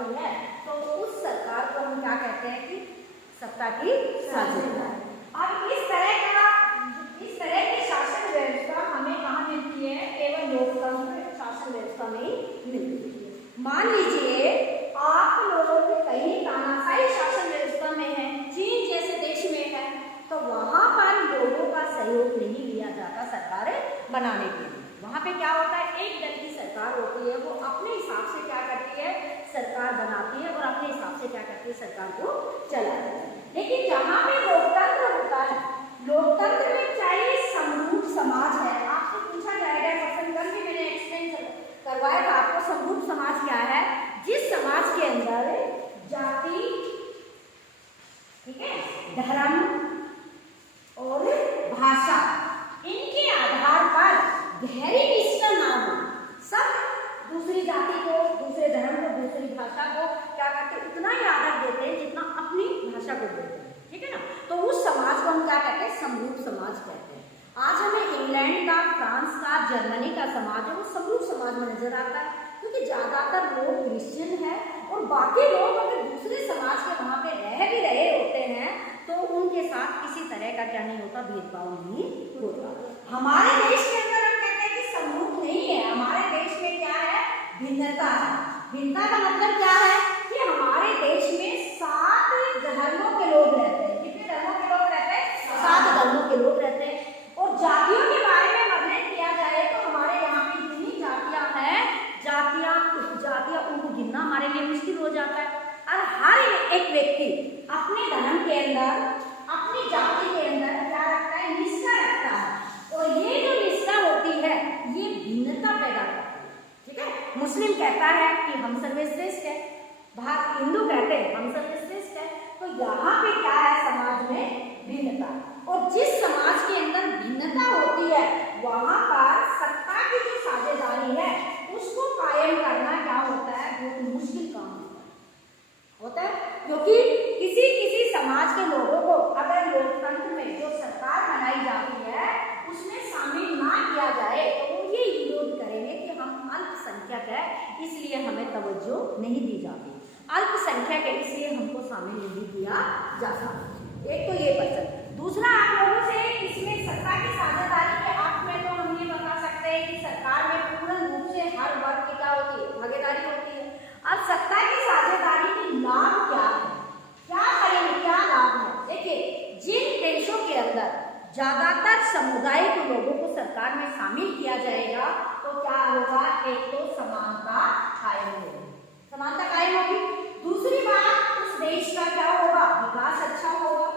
चलाती है तो उस सरकार को हम क्या कहते हैं कि सत्ता की साझेदारी। अब इस तरह की शासन व्यवस्था हमें कहाँ मिलती है? केवल लोकतंत्र शासन व्यवस्था में ही मिलती है। मान लीजिए आप लोग कहीं तानाशाही शासन व्यवस्था में है, चीन जैसे देश में है, तो वहां पर लोगों का सहयोग नहीं लिया जाता सरकार बनाने के लिए। वहां पे क्या होता है, एक दल की सरकार होती है, वो अपने हिसाब से क्या करती है, सरकार बनाती है और अपने हिसाब से क्या करती है, सरकार को चलाती है। लेकिन जहां पे लोकतंत्र होता है, लोकतंत्र में चाहे समरूप समाज है, आपसे पूछा जाएगा क्वेश्चन कर भी मैंने एक्सप्लेन करवाया था आपको। समरूप समाज क्या है? जिस समाज के अंदर जाति, ठीक है, धर्म और भाषा, इनके आधार पर गहरी निष्ठा ना हो, सब दूसरी जाति को, दूसरे धर्म को, दूसरी भाषा को क्या करते, उतना ही आदर देते हैं जितना अपनी भाषा को देते हैं, ठीक है ना। तो उस समाज को हम क्या कहते हैं, समरूप समाज कहते हैं। आज हमें इंग्लैंड का, फ्रांस का, जर्मनी का समाज है वो समरूप समाज में नजर आता है, क्योंकि ज्यादातर लोग क्रिश्चियन है और बाकी लोग अगर दूसरे समाज के वहां पे रह भी रहे होते हैं तो उनके साथ किसी तरह का क्या नहीं होता, भेदभाव नहीं होता। हमारे देश के अंदर हम कहते हैं कि समरूप नहीं है, हमारे देश में क्या है, भिन्नता है। भिन्नता का मतलब क्या है कि हमारे देश में 7 धर्मों के लोग रहते हैं। कितने धर्मों के लोग रहते हैं? 7 धर्मों के लोग रहते हैं। और जातियों के बारे में वर्णन किया जाए तो हमारे यहाँ की जितनी जातियां हैं, जातियां, उपजातियां, उनको गिनना हमारे लिए मुश्किल हो जाता है। और हर एक व्यक्ति अपने धर्म के अंदर, अपनी जाति के अंदर क्या रखता है, निष्ठा रखता है। और ये जो निष्ठा होती है ये भिन्नता पैदा करती है, ठीक है। मुस्लिम कहता है कि हम सर्वश्रेष्ठ है, हिंदू कहते हैं हम सर्वश्रेष्ठ है। तो यहाँ पे क्या है, समाज में भिन्नता। और जिस समाज के अंदर भिन्नता होती है वहां पर सत्ता की जो साझेदारी है उसको कायम करना क्या होता है, बहुत मुश्किल काम होता है। क्योंकि किसी समाज के लोगों को अगर लोकतंत्र में जो सरकार बनाई जाती है उसमें शामिल ना किया जाए तो वो ये विरोध करेंगे कि हम अल्पसंख्यक है इसलिए हमें तवज्जो नहीं दी जाती, अल्पसंख्यक है इसलिए हमको शामिल नहीं किया जाता। एक तो ये पर्सन। दूसरा, आप लोगों से इसमें सत्ता की साझेदारी के अर्थ में तो हम ये बता सकते हैं कि सरकार में पूर्ण रूप से हर वर्ग की क्या होती है, भागीदारी होती है। अब सत्ता की साझेदारी के लाभ क्या है, क्या करेंगे, क्या लाभ है? देखिए, जिन देशों के अंदर ज्यादातर समुदाय के लोगों को सरकार में शामिल किया जाएगा तो क्या होगा, एक तो समानता कायम होगी, समानता कायम होगी। दूसरी बात, उस देश का क्या होगा, विकास अच्छा होगा।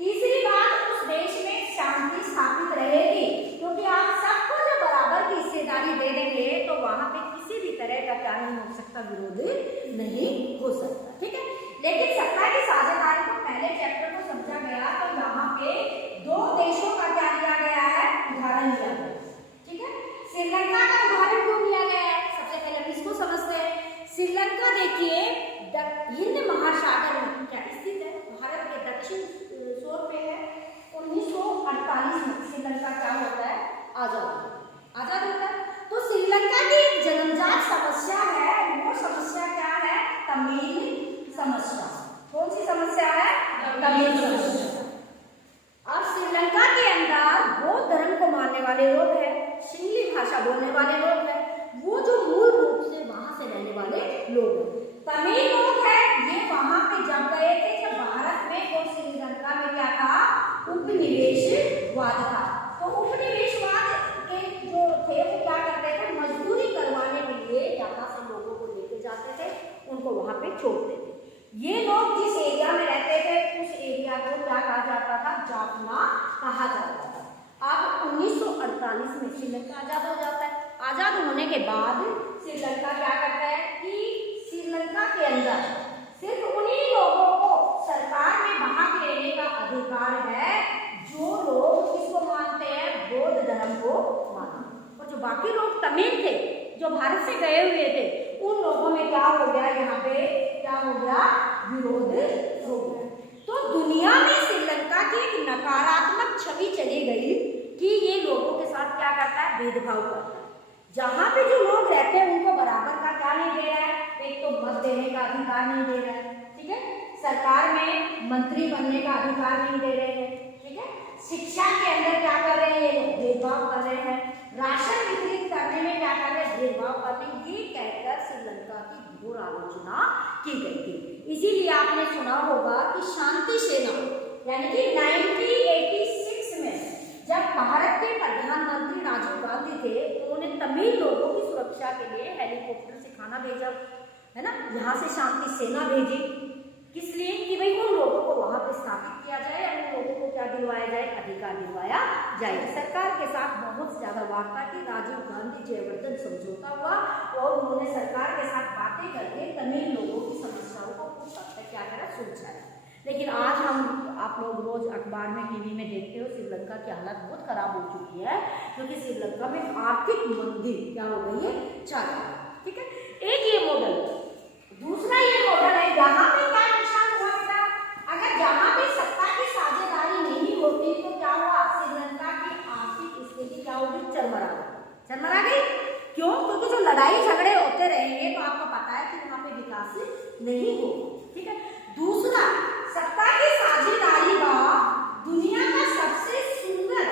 तीसरी बात, उस देश में शांति स्थापित रहेगी, क्योंकि आप सबको जो बराबर की हिस्सेदारी दे देंगे तो वहां पे किसी भी तरह का क्या नहीं हो सकता, विरोध नहीं हो सकता, ठीक है। लेकिन सत्ता की साझेदारी को पहले चैप्टर को समझा गया तो यहाँ पे 2 देशों का क्या लिया गया है, उदाहरण लिया गया, ठीक है। श्रीलंका का उदाहरण क्यों लिया गया है, सबसे पहले हम इसको समझते हैं। श्रीलंका देखिए हिंद महासागर में क्या स्थित है, भारत के दक्षिण छोर पे है। 1948 में श्रीलंका क्या होता है, आजाद होता है। तो श्रीलंका की जन्मजात समस्या है, वो समस्या क्या है, तमिल समस्या। कौन सी समस्या है, तमिल समस्या। अब श्रीलंका के अंदर बौद्ध धर्म को मानने वाले लोग हैं, सिंहली भाषा बोलने वाले लोग हैं, वो जो मूल रूप से वहां से रहने वाले लोग हैं। तमिल लोग हैं, ये वहां पे जब गए थे जब भारत में और श्रीलंका में क्या था, उपनिवेशवाद था। तो उपनिवेशवाद के जो थे वो क्या करते थे, मजदूरी करवाने के लिए यहाँ से लोगों को लेके जाते थे, उनको वहां पे छोड़ते थे। ये लोग जिस एरिया में रहते थे उस एरिया को क्या कहा जाता था, जाफना कहा जाता था। अब 1948 में श्रीलंका आजाद हो जाता है। आजाद होने के बाद श्रीलंका क्या करता है कि श्रीलंका के अंदर सिर्फ उन्हीं लोगों को सरकार में वहां के रहने का अधिकार है जो लोग किसको मानते हैं, बौद्ध धर्म को मानते। और जो बाकी लोग तमिल थे जो भारत से गए हुए थे उन लोगों में क्या हो गया, यहाँ पे क्या हो गया, विरोध हो गया। तो दुनिया में श्रीलंका की एक नकारात्मक छवि चली गई कि ये लोगों के साथ क्या करता है, भेदभाव करता है। जहां पे जो लोग रहते हैं उनको बराबर का क्या नहीं दे रहा है, एक तो मत देने का अधिकार नहीं दे रहा है, ठीक है। सरकार में मंत्री बनने का अधिकार नहीं दे रहे हैं, ठीक है। शिक्षा के अंदर क्या कर रहे हैं ये लोग, भेदभाव कर रहे हैं। राशन वितरित करने में क्या कर रहे हैं, भेदभाव कर रहे हैं। ये कहकर श्रीलंका की घोर आलोचना की गई थी। इसीलिए आपने सुना होगा कि शांति सेना यानी कि 1986 में जब भारत के प्रधानमंत्री राजीव गांधी थे, उन्होंने तमिल लोगों की सुरक्षा के लिए हेलीकॉप्टर से खाना भेजा, है ना। यहाँ से शांति सेना भेजी, किस लिए कि भाई उन लोगों को वहां पे स्थापित किया जाए और उन लोगों को क्या दिलवाया जाए, अधिकार दिलवाया जाए। सरकार के साथ बहुत ज्यादा वार्ता की, राजीव गांधी जयवर्धन समझौता हुआ और उन्होंने सरकार के साथ बातें करके तमिल लोगों की समस्याओं को कुछ हद तक क्या करा, सुलझाया। लेकिन आज आप लोग रोज अखबार में, टीवी में देखते हो श्रीलंका की हालत बहुत खराब हो चुकी है, क्योंकि श्रीलंका में आर्थिक मंदी क्या हो गई है, चल रही है, ठीक है। एक ये मॉडल, दूसरा ये मॉडल है, यहाँ पे क्या नुकसान हुआ बेटा, अगर जहाँ पे सत्ता की साझेदारी नहीं होती तो क्या हुआ, श्रीलंका की आर्थिक स्थिति क्या होगी, चरमरा गई। क्यों, क्योंकि जो लड़ाई झगड़े होते रहेंगे तो आपको पता है कि वहाँ पे विकास नहीं होगा, ठीक है। दूसरा, सत्ता की साझेदारी का दुनिया का सबसे सुंदर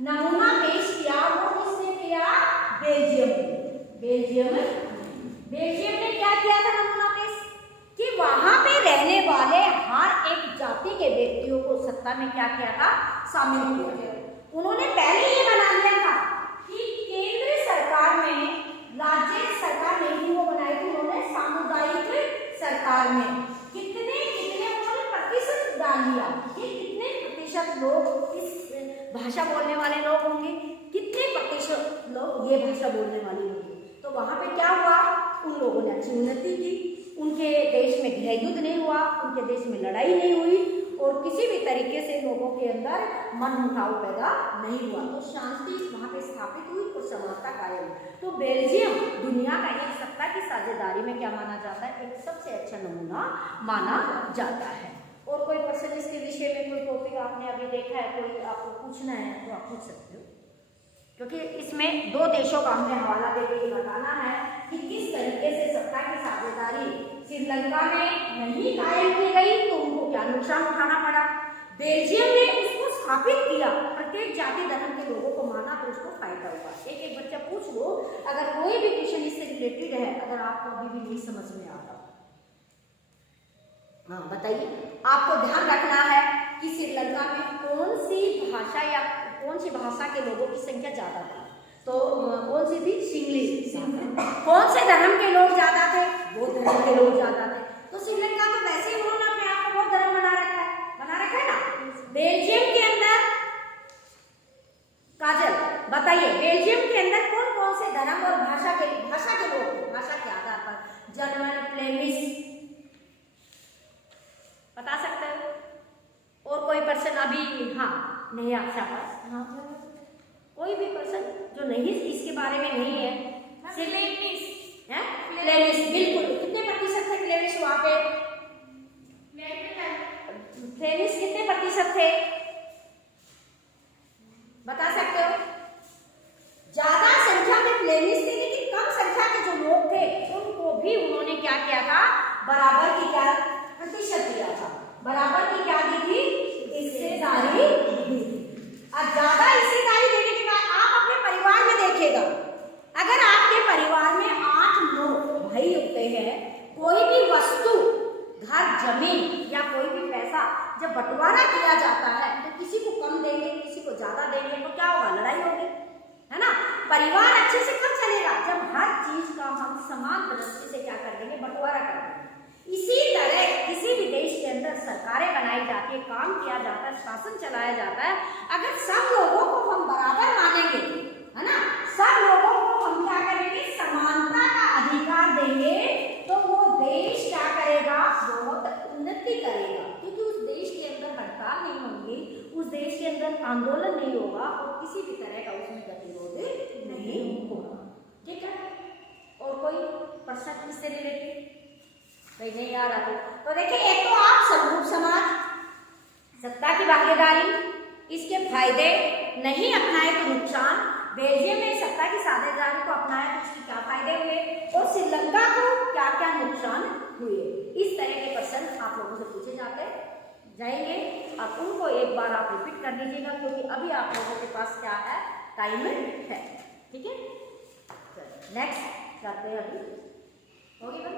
नमूना पेश किया, वो किसने किया, बेल्जियम ने क्या किया था नमूना पेश, कि वहां पे रहने वाले हर एक जाति के व्यक्तियों को सत्ता में क्या किया था, शामिल किया। उन्होंने पहले ये बना लिया था कि केंद्र सरकार में, राज्य सरकार नहीं थी वो बनाई थी उन्होंने, सामुदायिक सरकार में कितने उन्होंने प्रतिशत डाल लिया, कि कितने प्रतिशत लोग इस भाषा बोलने वाले लोग होंगे, कितने प्रतिशत लोग ये भाषा बोलने वाले होंगे। तो वहां पे क्या हुआ, उन लोगों ने अच्छी उन्नति की, उनके देश में गृह युद्ध नहीं हुआ, उनके देश में लड़ाई नहीं हुई और किसी भी तरीके से लोगों के अंदर मनमुटाव पैदा नहीं हुआ। तो शांति वहां पे स्थापित हुई और समानता कायम। तो बेल्जियम दुनिया का एक सत्ता की साझेदारी में क्या माना जाता है, एक सबसे अच्छा नमूना माना जाता है। और कोई प्रश्न इसके विषय में, कोई टॉपिक आपने अभी देखा है, कोई आपको पूछना है तो आप पूछ सकते हो, क्योंकि इसमें दो देशों का हमने हवाला देके ये बताना है कि किस तरीके से सत्ता की साझेदारी श्रीलंका में नहीं कायम की गई तो उनको क्या नुकसान उठाना पड़ा। बेल्जियम ने उसको स्थापित किया, प्रत्येक जाति धर्म के लोगों को माना तो उसको फायदा हुआ। एक बच्चा पूछ लो, अगर कोई भी क्वेश्चन इससे रिलेटेड है, अगर आपको अभी भी नहीं समझ में आता, हाँ बताइए। आपको ध्यान रखना है कि श्रीलंका में कौन सी भाषा या कौन सी भाषा के लोगों की संख्या ज्यादा थी, तो कौन सी थी, सिंगलिश। कौन से धर्म के लोग ज्यादा थे, बौद्ध धर्म के लोग ज्यादा थे। तो श्रीलंका तो वैसे ही उन्होंने अपने आप को बौद्ध धर्म बना रखा है ना। बेल्जियम के अंदर, काजल बताइए, बेल्जियम के अंदर कौन कौन से धर्म और भाषा के लोग, भाषा के आधार पर, जर्मन, फ्लेमिश, बता सकते हो। और कोई पर्सन अभी, हाँ नहीं आपके पास, हाँ कोई भी पर्सन जो नहीं इसके बारे में नहीं है, फ्लेमिश है, फ्लेमिश बिल्कुल। कितने प्रतिशत थे फ्लेमिश वहां पे, फ्लेमिश कितने प्रतिशत थे, बता सकते हो। ज्यादा संख्या में फ्लेमिश थे, लेकिन कम संख्या के जो लोग थे उनको भी उन्होंने क्या किया था, बराबर की क्या प्रतिशत दिया था, बराबर की क्या दी थी, हिस्सेदारी दी थी। अब ज्यादा हिस्सेदारी देने के बाद आप अपने परिवार में देखिएगा, अगर आपके परिवार में 8 लोग भाई होते हैं, कोई भी वस्तु, घर, जमीन या कोई भी पैसा जब बंटवारा किया जाता है तो किसी को कम देंगे, किसी को ज्यादा देंगे, तो क्या होगा, लड़ाई होगी, है ना। परिवार अच्छे से कब चलेगा, जब हर चीज का हम समान दृष्टि से क्या कर देंगे, बंटवारा कर देंगे। इसी तरह किसी भी देश के अंदर सरकारें बनाई जाती है, काम किया जाता है, शासन चलाया जाता है। अगर सब लोगों को हम बराबर मानेंगे, है ना, सब लोगों को हम क्या करेंगे, समानता का अधिकार देंगे, तो वो देश क्या करेगा, बहुत उन्नति करेगा। क्योंकि उस देश के अंदर हड़ताल नहीं होगी, उस देश के अंदर आंदोलन नहीं होगा और किसी भी तरह का उसमें गतिरोध नहीं होगा, ठीक है। और कोई प्रश्न इससे रिलेटेड नहीं आ रहा तो देखिए, एक तो आप समरूप समाज, सत्ता की भागीदारी, इसके फायदे, नहीं अपनाए तो नुकसान। बेल्जियम में सत्ता की साझेदारी को अपनाया तो इसके क्या फायदे हुए और श्रीलंका को क्या क्या नुकसान हुए। आप लोगों से पूछे जाएंगे और उनको एक बार आप रिपीट कर लीजिएगा, क्योंकि अभी आप लोगों के पास क्या है, टाइम है। ठीक है, नेक्स्ट करते हैं। अभी होगी भाई?